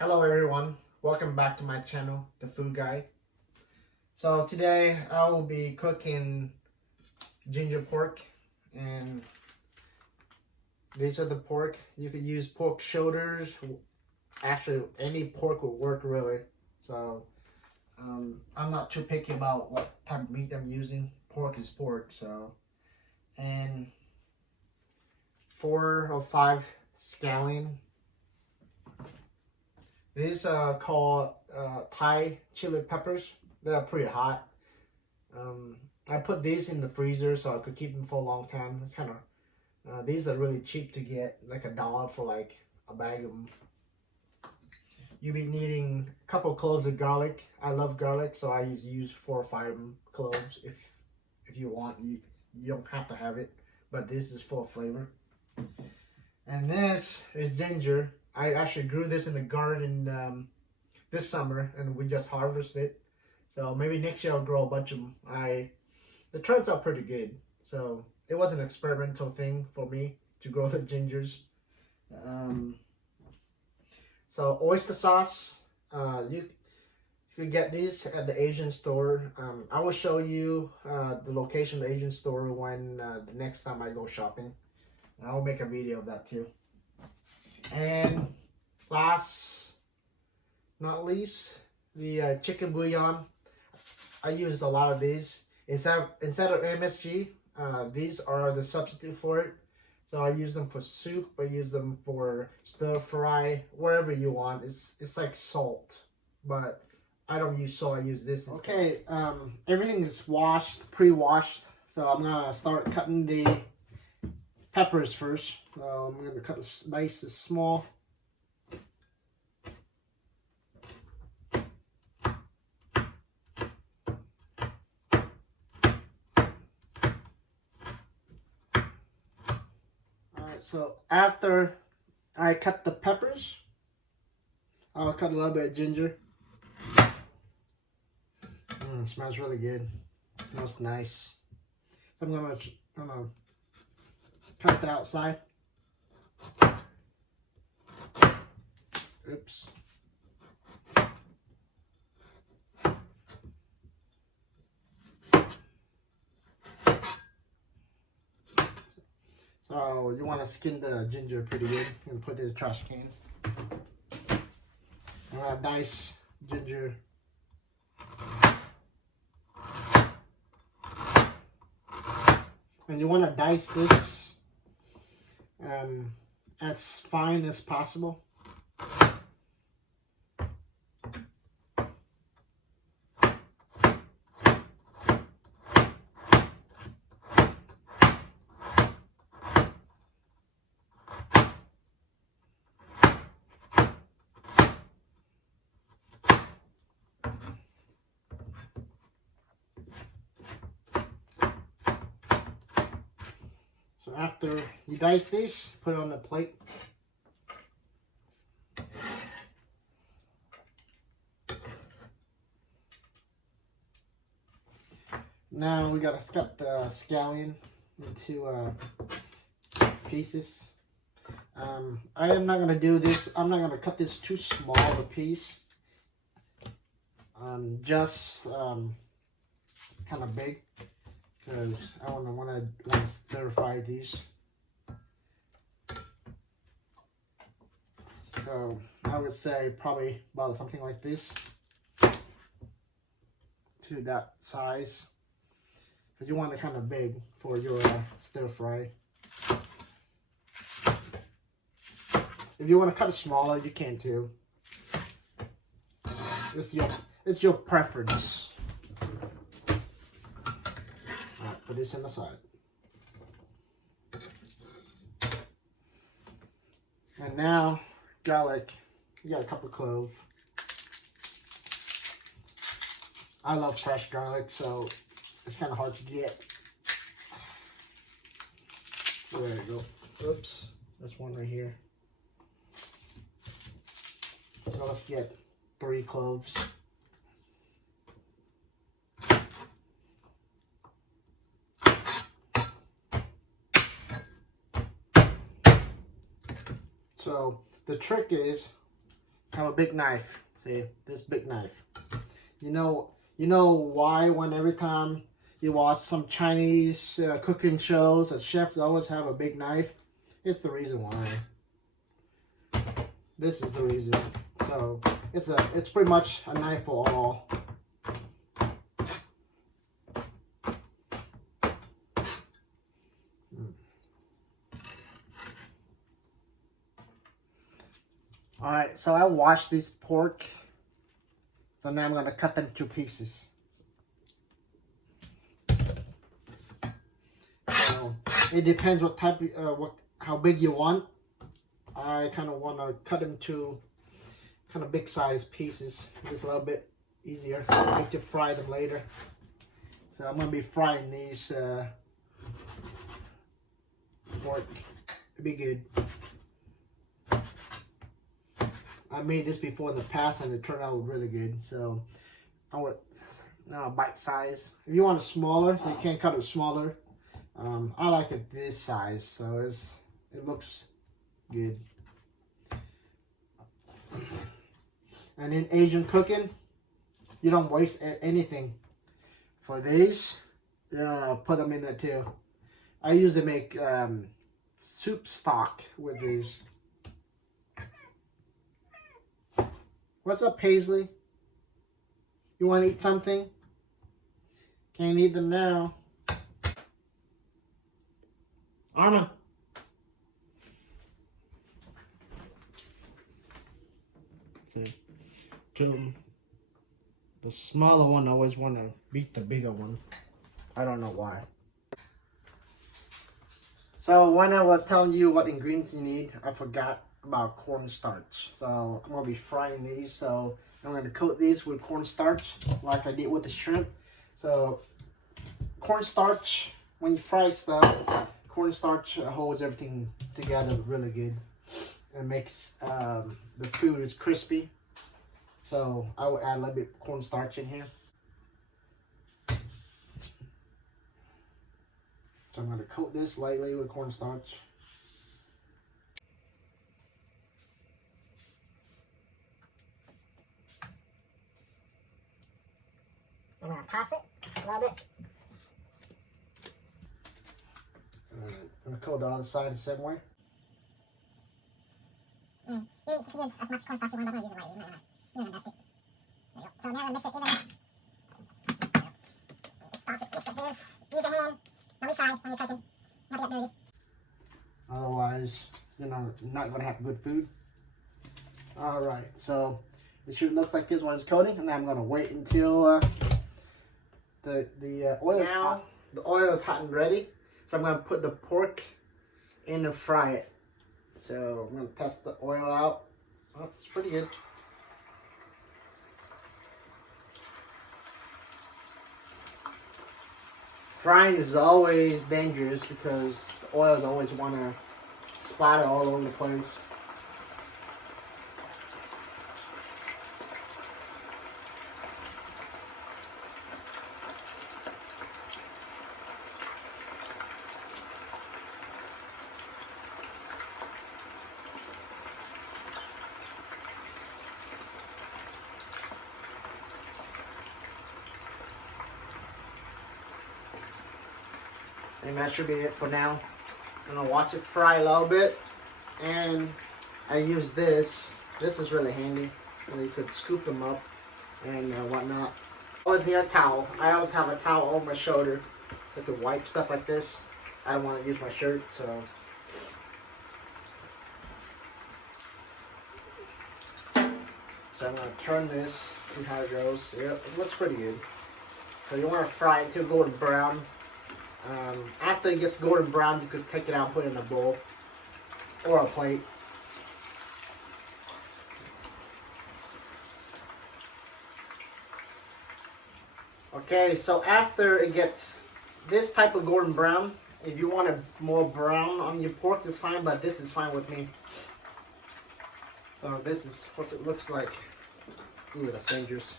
Hello everyone, welcome back to my channel, The Food Guy. So today I will be cooking ginger pork, and these are the pork. You could use pork shoulders. Actually, any pork will work really. So I'm not too picky about what type of meat I'm using. Pork is pork. So, and 4 or 5 scallion. These are called Thai chili peppers. They're pretty hot. I put these in the freezer so I could keep them for a long time. It's kind of these are really cheap to get, like $1 for like a bag of them. You'll be needing a couple cloves of garlic. I love garlic, so I use 4 or 5 cloves. If you want, you don't have to have it, but this is full of flavor. And this is ginger. I actually grew this in the garden this summer, and we just harvested it. So maybe next year I'll grow a bunch of them. It turns out pretty good. So it was an experimental thing for me to grow the gingers. So oyster sauce, you can get these at the Asian store. I will show you the location of the Asian store when the next time I go shopping. I'll make a video of that too. And last not least, the chicken bouillon. I use a lot of these. Instead of MSG, these are the substitute for it. So I use them for soup. I use them for stir fry, wherever you want. It's like salt, but I don't use salt. I use this instead. Okay, everything is washed, pre-washed. So I'm gonna start cutting the peppers first. So I'm gonna cut the slices small. So after I cut the peppers, I'll cut a little bit of ginger. It smells really good. It smells nice. So I'm gonna cut the outside. Oops. So you want to skin the ginger pretty good. I'm gonna put it in the trash can. I'm gonna dice ginger. And you want to dice this as fine as possible. So after you dice these, put it on the plate. Now we gotta cut the scallion into pieces. I am not gonna do this. I'm not gonna cut this too small of a piece. Just kind of big, because I want to stir fry these. So I would say probably about something like this, to that size, because you want it kind of big for your stir fry. If you want to cut it smaller, you can too. It's your preference. Alright, put this on the side. And now, garlic. You got a couple cloves. I love fresh garlic, so it's kind of hard to get. There you go. Oops, there's one right here. So let's get 3 cloves. So the trick is have a big knife. See, this big knife. You know why when every time you watch some Chinese cooking shows, the chefs always have a big knife? It's the reason why. This is the reason. So it's pretty much a knife for all. Alright, so I washed this pork. So now I'm gonna cut them to pieces. So it depends what type, how big you want. I kind of want to cut them to kind of big size pieces. Just a little bit easier to fry them later. So I'm gonna be frying these pork. It'll be good. I made this before in the past and it turned out really good. So I want bite size. If you want it smaller, you can cut it smaller. I like it this size, so it looks good. And in Asian cooking, you don't waste anything. For these, you're gonna put them in there too. I usually make soup stock with these. What's up, Paisley? You want to eat something? Can't eat them now. Arma. See, the smaller one always want to beat the bigger one. I don't know why. So when I was telling you what ingredients you need, I forgot about cornstarch. So I'm gonna be frying these. So I'm gonna coat these with cornstarch like I did with the shrimp. So cornstarch, when you fry stuff, cornstarch holds everything together really good and makes the food is crispy. So I will add a little bit of cornstarch in here. So I'm gonna coat this lightly with cornstarch. I'm gonna toss it a little bit. I'm gonna coat the other side the same way. You can use as much cornstarch you want, but I'm gonna use it lightly. I'm gonna dust it. There you go. So now I'm gonna mix it in. Toss it, mix it this. Use your hand. Don't be shy when you're cooking. Not to get dirty. Otherwise, you're not gonna have good food. Alright, so it should look like this one is coating, and I'm gonna wait until the oil is hot. The oil is hot and ready, so I'm gonna put the pork in and fry it. So I'm gonna test the oil out. Oh, it's pretty good. Frying is always dangerous because the oils always want to splatter all over the place. And that should be it for now. I'm gonna watch it fry a little bit, and I use this. This is really handy. You could scoop them up and whatnot. Always need a towel. I always have a towel over my shoulder. I could wipe stuff like this. I don't want to use my shirt, so. So I'm gonna turn this, see how it goes. Yeah, it looks pretty good. So you want to fry it until golden brown. After it gets golden brown, you can take it out and put it in a bowl or a plate. Okay, so after it gets this type of golden brown, if you want it more brown on your pork, it's fine, but this is fine with me. So this is what it looks like. Ooh, that's dangerous.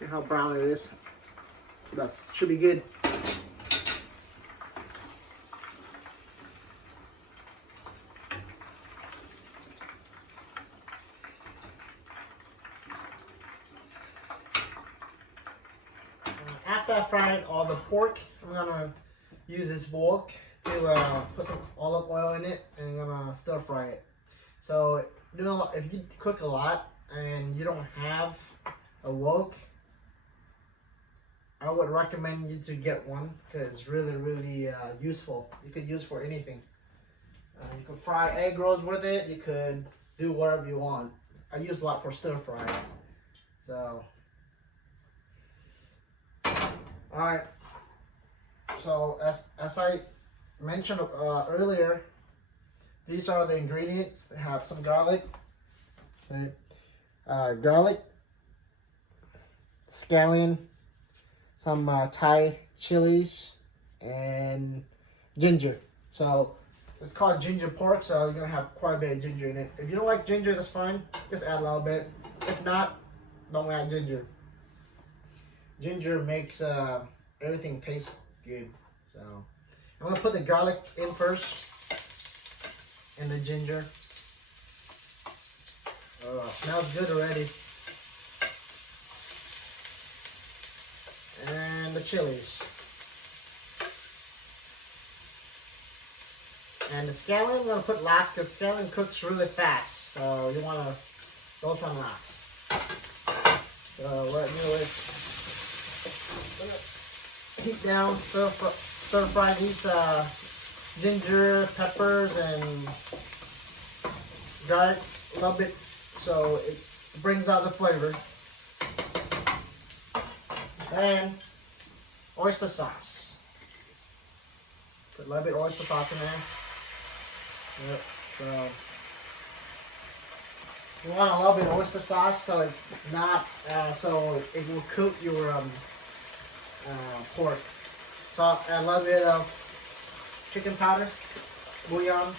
See how brown it is? So that should be good. after I fried all the pork, I'm gonna use this wok to put some olive oil in it, and I'm gonna stir fry it. So you know, if you cook a lot and you don't have a wok, I would recommend you to get one because it's really useful. You could use for anything. You could fry egg rolls with it. You could do whatever you want. I use a lot for stir fry. So, all right. So as I mentioned earlier, these are the ingredients. They have some garlic, garlic, scallion, some Thai chilies, and ginger. So it's called ginger pork, so you're gonna have quite a bit of ginger in it. If you don't like ginger, that's fine. Just add a little bit. If not, don't add ginger. Ginger makes everything taste good. So I'm gonna put the garlic in first, and the ginger. Oh, smells good already. And the chilies. And the scallion I'm gonna put last because scallion cooks really fast. So you wanna those one last. So what I do is heat down, stir fry these ginger, peppers, and garlic a little bit so it brings out the flavor. And oyster sauce. Put a little bit of oyster sauce in there. Yep. So you want a little bit of oyster sauce so it's not so it will coat your pork. So a little bit of chicken powder, bouillon,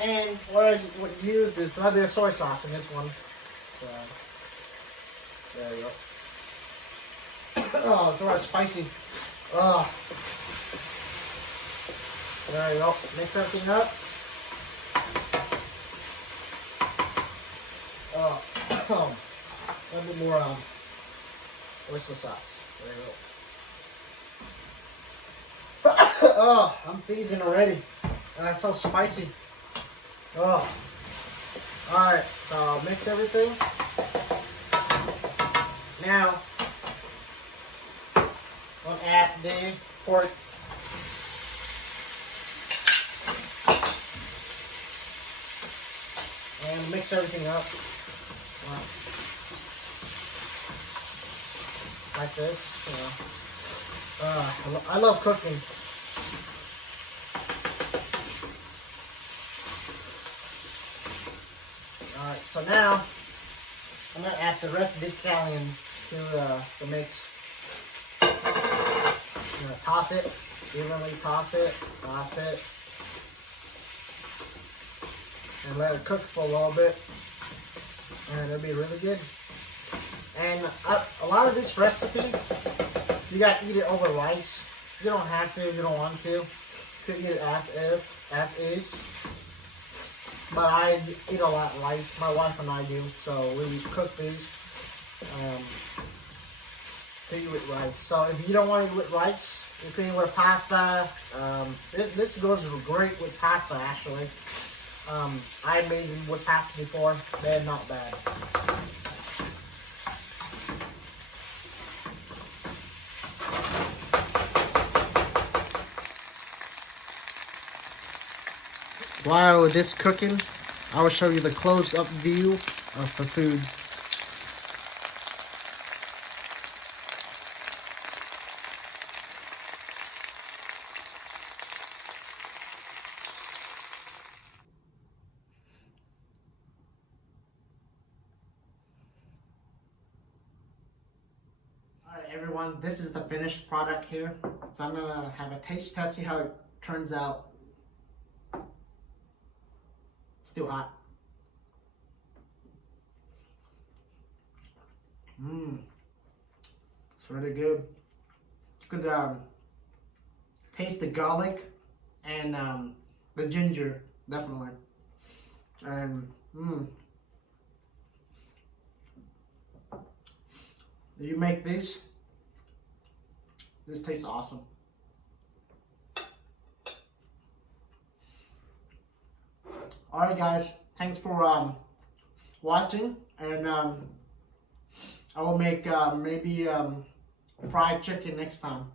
and what I would use is a little bit of soy sauce in this one. So, there you go. Oh, it's a lot spicy. Oh. There you go. Mix everything up. Oh, a little bit more oyster sauce. There you go. Oh, I'm seasoned already. And that's so spicy. Oh. Alright, so mix everything. Now, we'll add the pork. And mix everything up. Like this, you know. I love cooking. Alright, so now I'm going to add the rest of this scallion to the mix. I'm going to toss it, evenly toss it, and let it cook for a little bit, and it'll be really good. And a lot of this recipe, you got to eat it over rice. You don't have to, you don't want to. You could eat it as is. But I eat a lot of rice. My wife and I do, so we cook these to eat with rice. So if you don't want to eat with rice, you can eat with pasta. This goes great with pasta, actually. I made them with pasta before. They're not bad. While this cooking, I will show you the close-up view of the food. Alright everyone, this is the finished product here. So I'm gonna have a taste test, see how it turns out. Still hot. It's really good. You could taste the garlic and the ginger, definitely. And you make this tastes awesome. Alright guys, thanks for watching, and I will make maybe fried chicken next time.